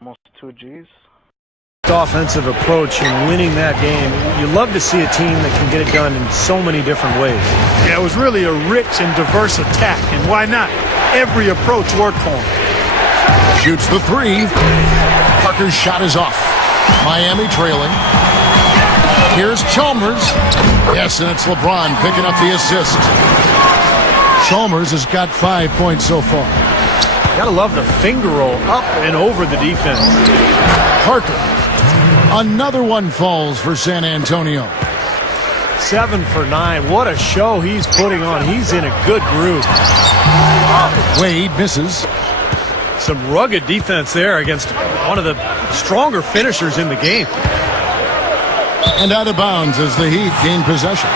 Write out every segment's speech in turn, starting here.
Almost 2 Gs. Offensive approach and winning that game. You love to see a team that can get it done in so many different ways. Yeah, it was really a rich and diverse attack, and why not? Every approach worked for him. Shoots the three. Parker's shot is off. Miami trailing. Here's Chalmers. Yes, and it's LeBron picking up the assist. Chalmers has got 5 points so far. Gotta love the finger roll up and over the defense. Parker. Another one falls for San Antonio. 7 for 9. What a show he's putting on. He's in a good groove. Wade misses. Some rugged defense there against one of the stronger finishers in the game. And out of bounds as the Heat gain possession.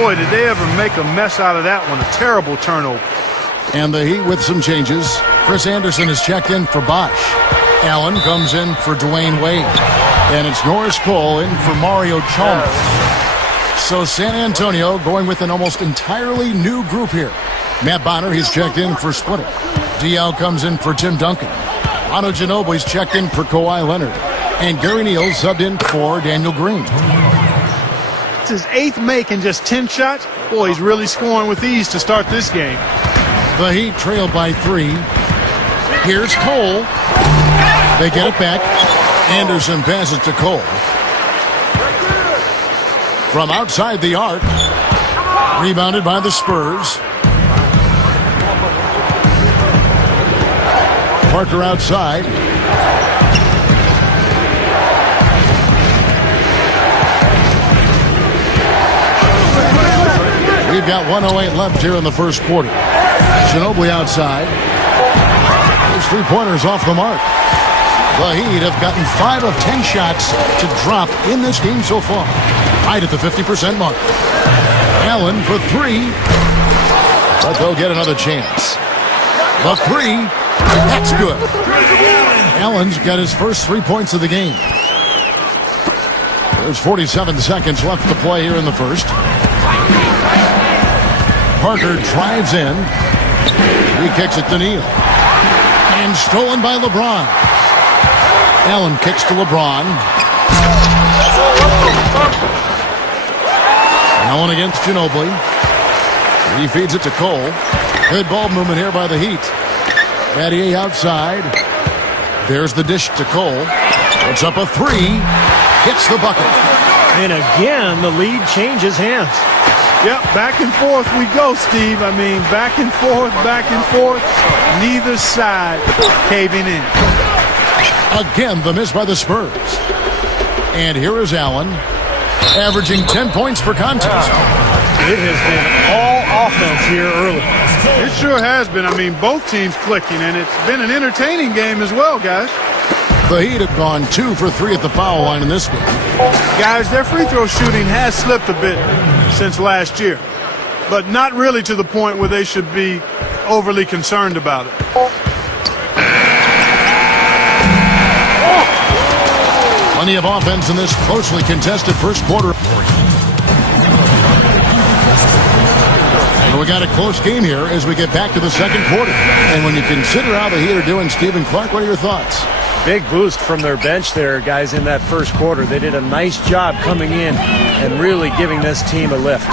Boy, did they ever make a mess out of that one. A terrible turnover. And the Heat with some changes. Chris Anderson is checked in for Bosch. Allen comes in for Dwayne Wade. And it's Norris Cole in for Mario Chalmers. So San Antonio going with an almost entirely new group here. Matt Bonner, he's checked in for Splitter. Diaw comes in for Tim Duncan. Manu Ginobili's checked in for Kawhi Leonard. And Gary Neal subbed in for Daniel Green. It's his 8th make in just 10 shots. Boy, he's really scoring with ease to start this game. The Heat trail by 3. Here's Cole. They get it back. Anderson passes to Cole. From outside the arc. Rebounded by the Spurs. Parker outside. We've got 1:08 left here in the first quarter. Ginobili outside. His three-pointers off the mark. The Heat have gotten 5 of 10 shots to drop in this game so far. Right at the 50% mark. Allen for 3. But they'll get another chance. The 3. That's good. Allen's got his first 3 points of the game. There's 47 seconds left to play here in the first. Parker drives in. He kicks it to Neal. And stolen by LeBron. Allen kicks to LeBron. Allen against Ginobili. He feeds it to Cole. Good ball movement here by the Heat. Battier outside. There's the dish to Cole. Puts up a 3. Hits the bucket. And again, the lead changes hands. Yep, back and forth we go, Steve. I mean, back and forth, neither side caving in. Again, the miss by the Spurs. And here is Allen, averaging 10 points per contest. It has been all offense here early. It sure has been. I mean, both teams clicking, and it's been an entertaining game as well, guys. The Heat have gone 2 for 3 at the foul line in this game. Guys, their free throw shooting has slipped a bit since last year, but not really to the point where they should be overly concerned about it. Plenty of offense in this closely contested first quarter. And we got a close game here as we get back to the second quarter. And when you consider how the Heat are doing, Stephen Clark, what are your thoughts? Big boost from their bench there, guys, in that first quarter. They did a nice job coming in and really giving this team a lift.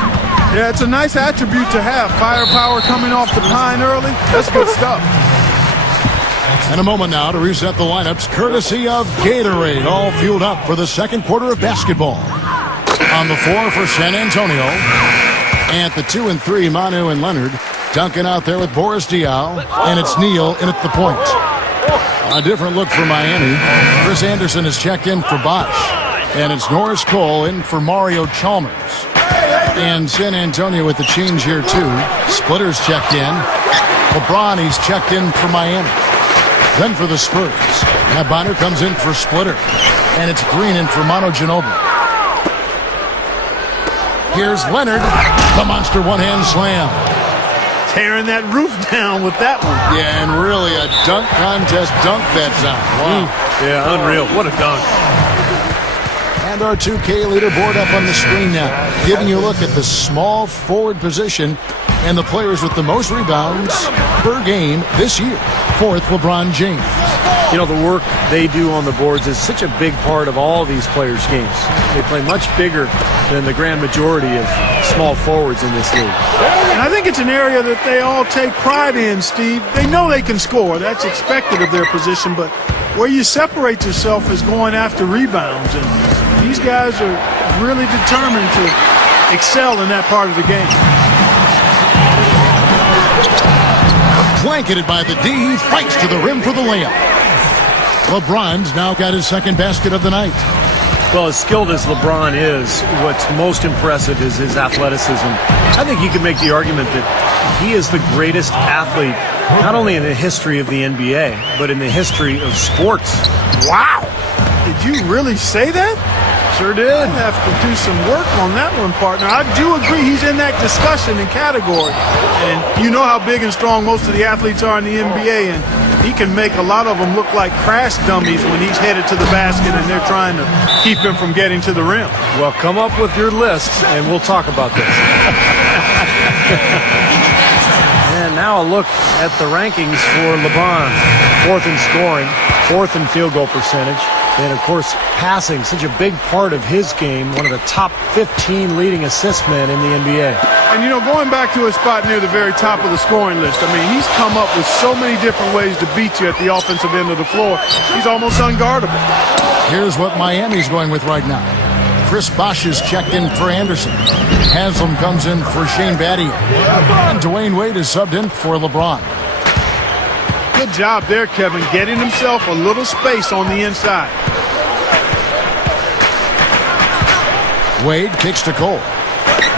Yeah, it's a nice attribute to have. Firepower coming off the pine early. That's good stuff. And a moment now to reset the lineups, courtesy of Gatorade, all fueled up for the second quarter of basketball. On the floor for San Antonio. At the 2 and 3, Manu and Leonard. Duncan out there with Boris Diaw. And it's Neal in at the point. A different look for Miami. Chris Anderson is checked in for Bosch. And it's Norris Cole in for Mario Chalmers. And San Antonio with the change here too. Splitter's checked in. LeBron, he's checked in for Miami. Then for the Spurs. Matt Bonner comes in for Splitter. And it's Green in for Manu Ginobili. Here's Leonard. The monster one-hand slam. Tearing that roof down with that one. Yeah, and really a dunk contest dunk that time. Wow. Yeah, unreal. What a dunk. And our 2K leaderboard up on the screen now, giving you a look at the small forward position and the players with the most rebounds per game this year. 4th, LeBron James. You know, the work they do on the boards is such a big part of all these players' games. They play much bigger than the grand majority of small forwards in this league. And I think it's an area that they all take pride in, Steve. They know they can score. That's expected of their position, but where you separate yourself is going after rebounds. And these guys are really determined to excel in that part of the game. Blanketed by the D, he fights to the rim for the layup. LeBron's now got his second basket of the night. Well, as skilled as LeBron is, what's most impressive is his athleticism. I think you can make the argument that he is the greatest athlete, not only in the history of the NBA, but in the history of sports. Wow! Did you really say that? Sure did. I'd have to do some work on that one, partner. I do agree he's in that discussion and category. And you know how big and strong most of the athletes are in the NBA, and he can make a lot of them look like crash dummies when he's headed to the basket and they're trying to keep him from getting to the rim. Well, come up with your list, and we'll talk about this. And now a look at the rankings for LeBron. 4th in scoring, 4th in field goal percentage. And, of course, passing, such a big part of his game, one of the top 15 leading assist men in the NBA. And, you know, going back to his spot near the very top of the scoring list, I mean, he's come up with so many different ways to beat you at the offensive end of the floor. He's almost unguardable. Here's what Miami's going with right now. Chris Bosh is checked in for Anderson. Haslam comes in for Shane Battier. And Dwayne Wade is subbed in for LeBron. Good job there, Kevin, getting himself a little space on the inside. Wade kicks to Cole.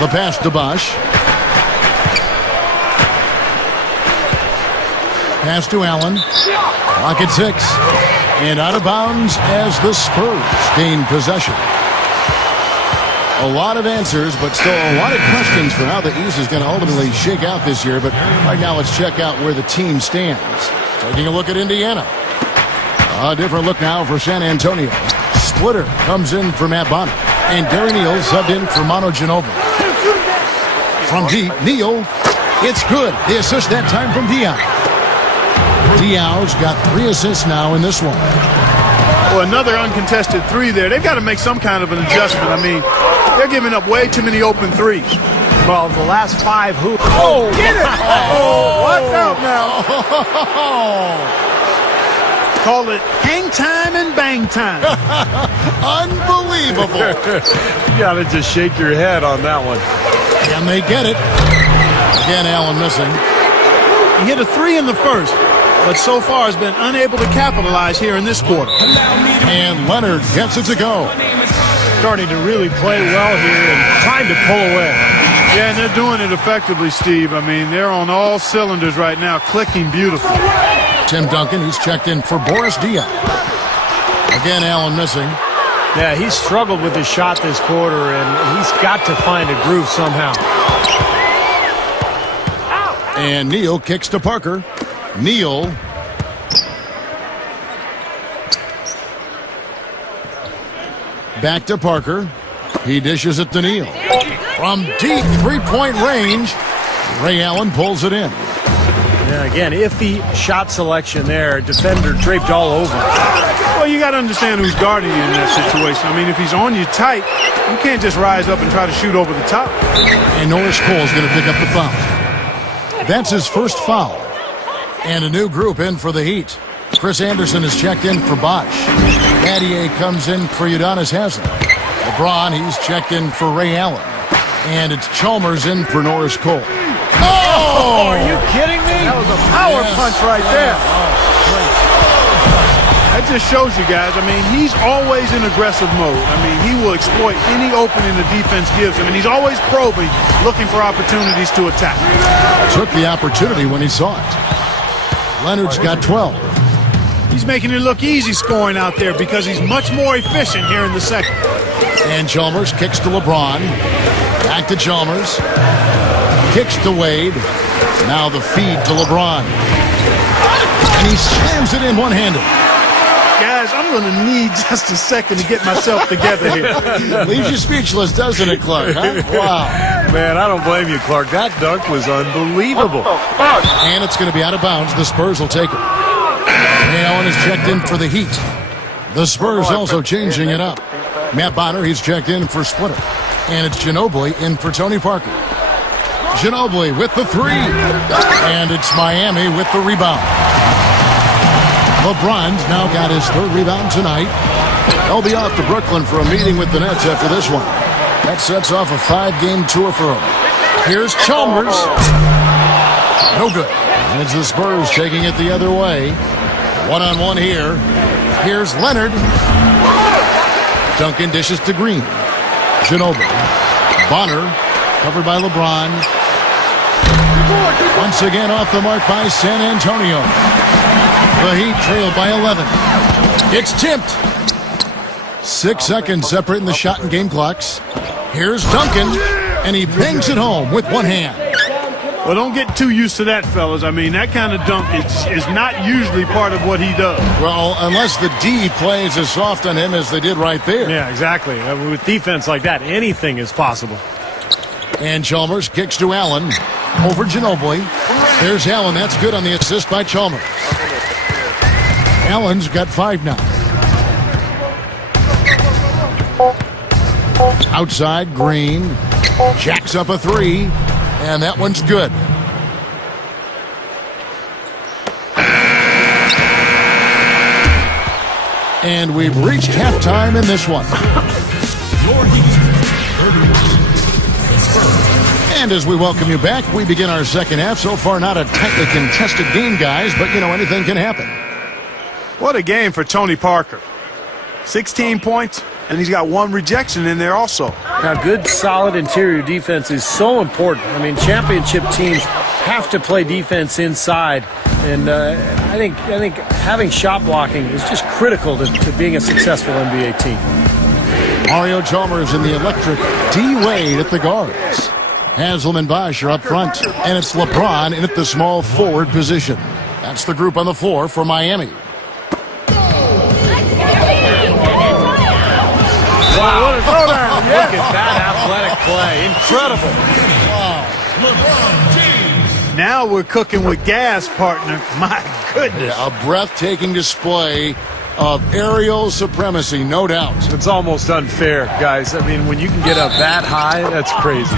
The pass to Bosh. Pass to Allen. Clock at 6. And out of bounds as the Spurs gain possession. A lot of answers, but still a lot of questions for how the East is going to ultimately shake out this year. But right now, let's check out where the team stands. Taking a look at Indiana. A different look now for San Antonio. Splitter comes in for Matt Bonner. And Gary Neal subbed in for Manu Ginobili. From deep, Neal. It's good. The assist that time from Diaw. Diaw's got 3 assists now in this one. Well, another uncontested 3 there. They've got to make some kind of an adjustment. I mean, they're giving up way too many open 3s. Well, the last 5 who... Oh, get it! Oh, watch out now. Call it hang time and bang time. Unbelievable. You got to just shake your head on that one. Can they get it? Again, Allen missing. He hit a 3 in the first, but so far has been unable to capitalize here in this quarter. And Leonard gets it to go. Starting to really play well here and trying to pull away. Yeah, and they're doing it effectively, Steve. I mean, they're on all cylinders right now, clicking beautifully. Tim Duncan, he's checked in for Boris Diaw. Again, Allen missing. Yeah, he's struggled with his shot this quarter, and he's got to find a groove somehow. And Neal kicks to Parker. Neal. Back to Parker. He dishes it to Neal. From deep three-point range, Ray Allen pulls it in. Yeah, again, iffy shot selection there. Defender draped all over. Well, you got to understand who's guarding you in that situation. I mean, if he's on you tight, you can't just rise up and try to shoot over the top. And Norris Cole's going to pick up the foul. That's his first foul. And a new group in for the Heat. Chris Anderson is checked in for Bosh. Battier comes in for Udonis Haslem. LeBron, he's checked in for Ray Allen. And it's Chalmers in for Norris Cole. Oh, are you kidding me? That was a power punch right there. That just shows you guys, I mean, he's always in aggressive mode. I mean, he will exploit any opening the defense gives him, and he's always probing, looking for opportunities to attack. Took the opportunity when he saw it. Leonard's got 12. He's making it look easy scoring out there because he's much more efficient here in the second. And Chalmers kicks to LeBron. Back to Chalmers. Kicks to Wade. Now the feed to LeBron. And he slams it in one-handed. Guys, I'm going to need just a second to get myself together here. Leaves you speechless, doesn't it, Clark? Huh? Wow. Man, I don't blame you, Clark. That dunk was unbelievable. And it's going to be out of bounds. The Spurs will take it. Ray Allen is checked in for the Heat. The Spurs also changing it up. Matt Bonner, he's checked in for Splitter. And it's Ginobili in for Tony Parker. Ginobili with the three. And it's Miami with the rebound. LeBron's now got his third rebound tonight. He'll be off to Brooklyn for a meeting with the Nets after this one. That sets off a 5-game tour for him. Here's Chalmers. No good. And it's the Spurs taking it the other way. One-on-one here. Here's Leonard. Duncan dishes to Green. Ginobili. Bonner, covered by LeBron. Once again off the mark by San Antonio. The Heat trail by 11. It's tipped. 6 seconds separating the shot and game clocks. Here's Duncan, and he bangs it home with one hand. Well, don't get too used to that, fellas. I mean, that kind of dunk is not usually part of what he does. Well, unless the D plays as soft on him as they did right there. Yeah, exactly. With defense like that, anything is possible. And Chalmers kicks to Allen over Ginobili. There's Allen. That's good on the assist by Chalmers. Allen's got 5 now. Outside, Green jacks up a 3, and that one's good. And we've reached halftime in this one. And as we welcome you back, we begin our second half. So far, not a tightly contested game, guys, but, you know, anything can happen. What a game for Tony Parker. 16 points, and he's got 1 rejection in there also. Now, good, solid interior defense is so important. I mean, championship teams have to play defense inside, and I think having shot blocking is just critical to being a successful NBA team. Mario Chalmers in the electric D. Wade at the guards. Haslam and Bosh are up front, and it's LeBron in at the small forward position. That's the group on the floor for Miami. Wow, what a throwdown. Look at that athletic play. Incredible. Wow. Now we're cooking with gas, partner. My goodness. A breathtaking display of aerial supremacy, no doubt. It's almost unfair, guys. I mean, when you can get up that high, that's crazy.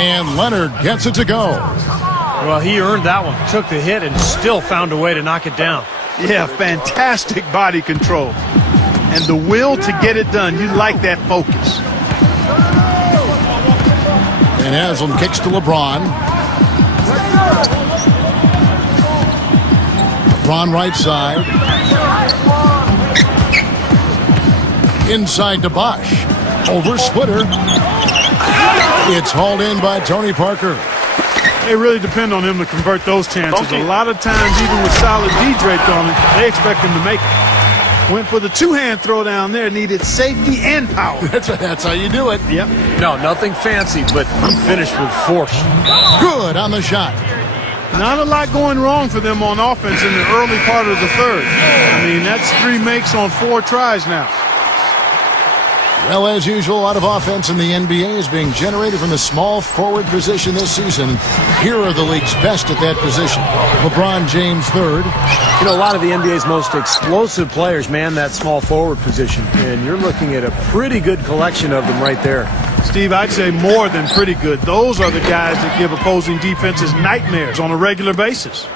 And Leonard gets it to go. Well, he earned that one. Took the hit and still found a way to knock it down. Yeah, fantastic body control. And the will to get it done. You like that focus. And Haslam kicks to LeBron. LeBron right side. Inside to Bosh. Over Splitter. It's hauled in by Tony Parker. They really depend on him to convert those chances. A lot of times, even with solid D draped on it, they expect him to make it. Went for the two-hand throw down there. Needed safety and power. That's how you do it. Yep. No, nothing fancy, but he finished with force. Good on the shot. Not a lot going wrong for them on offense in the early part of the third. I mean, that's 3 makes on 4 tries now. Well, as usual, a lot of offense in the NBA is being generated from the small forward position this season. Here are the league's best at that position. LeBron James third. You know, a lot of the NBA's most explosive players man that small forward position, and you're looking at a pretty good collection of them right there. Steve, I'd say more than pretty good. Those are the guys that give opposing defenses nightmares on a regular basis.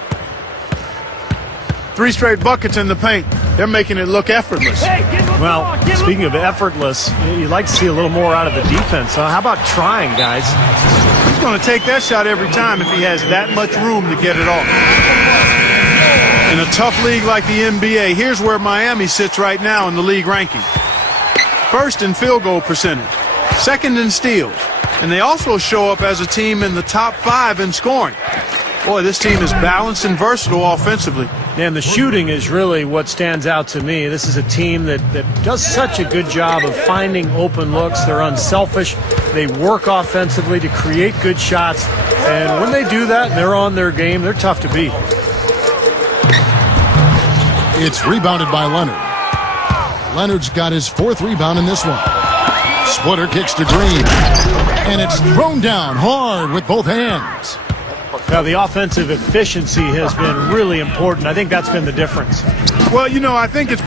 3 straight buckets in the paint. They're making it look effortless. Well, speaking of effortless, you'd like to see a little more out of the defense. How about trying, guys? He's going to take that shot every time if he has that much room to get it off. In a tough league like the NBA, here's where Miami sits right now in the league ranking. First in field goal percentage, second in steals, and they also show up as a team in the top 5 in scoring. Boy, this team is balanced and versatile offensively. And the shooting is really what stands out to me. This is a team that does such a good job of finding open looks. They're unselfish. They work offensively to create good shots. And when they do that, they're on their game. They're tough to beat. It's rebounded by Leonard. Leonard's got his 4th rebound in this one. Splitter kicks to Green. And it's thrown down hard with both hands. Now, the offensive efficiency has been really important. I think that's been the difference. Well, you know, I think it's